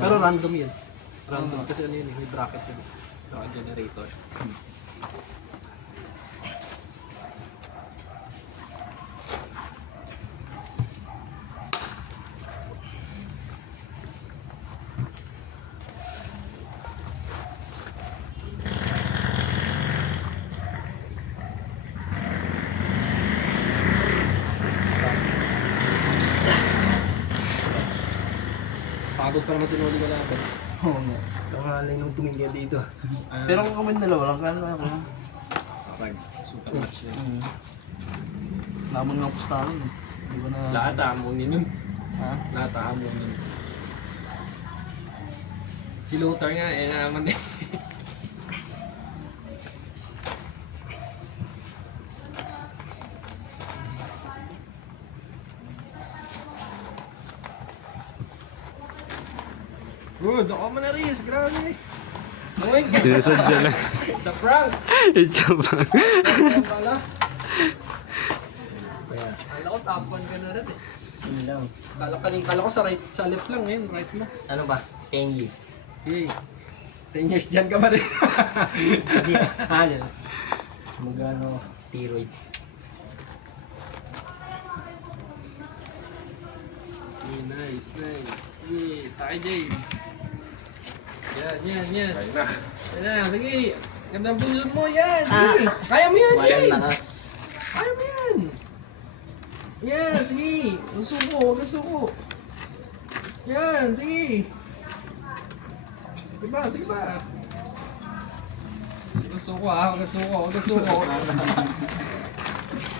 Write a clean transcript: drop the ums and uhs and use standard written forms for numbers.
Pero random yun. Random kasi ano yun, may bracket yun. Naka-generator. Pagod pa naman si Noli kalaban. Oo nga. Kakalay nung tumingin dito. Pero kung kami dalawa lang, kaya ako. Kapag super match na yun. Laman nga pustahan eh. Di ba na... Lahat hamunin nun. Ha? Lahat hamunin. Si Lothar nga eh naman eh. Good, ako mo na Riz, grabe. Buhay ka. Sinasadya lang. Sa prank. It's a bang. Ano pala? Kaya, Kala ko top 1 ka na rin eh. yun lang. Kala ko sa right, sa left lang ngayon, right mo. Ano ba? 10 years. Hey, 10 years dyan ka pa rin. Hindi. Ah, yan. Magano, steroid. Yeah, nice, nice. Yeah, tayo Jay. Yan. Kaya na. Yan na, sige. Gandang bulon mo, yan. Sige. Kaya mo yan, Jay. Walang lakas. Kaya mo yan. Yan, sige. Suko, suko. Yan, sige. Sige ba? Gusto ko ah, gusto ko.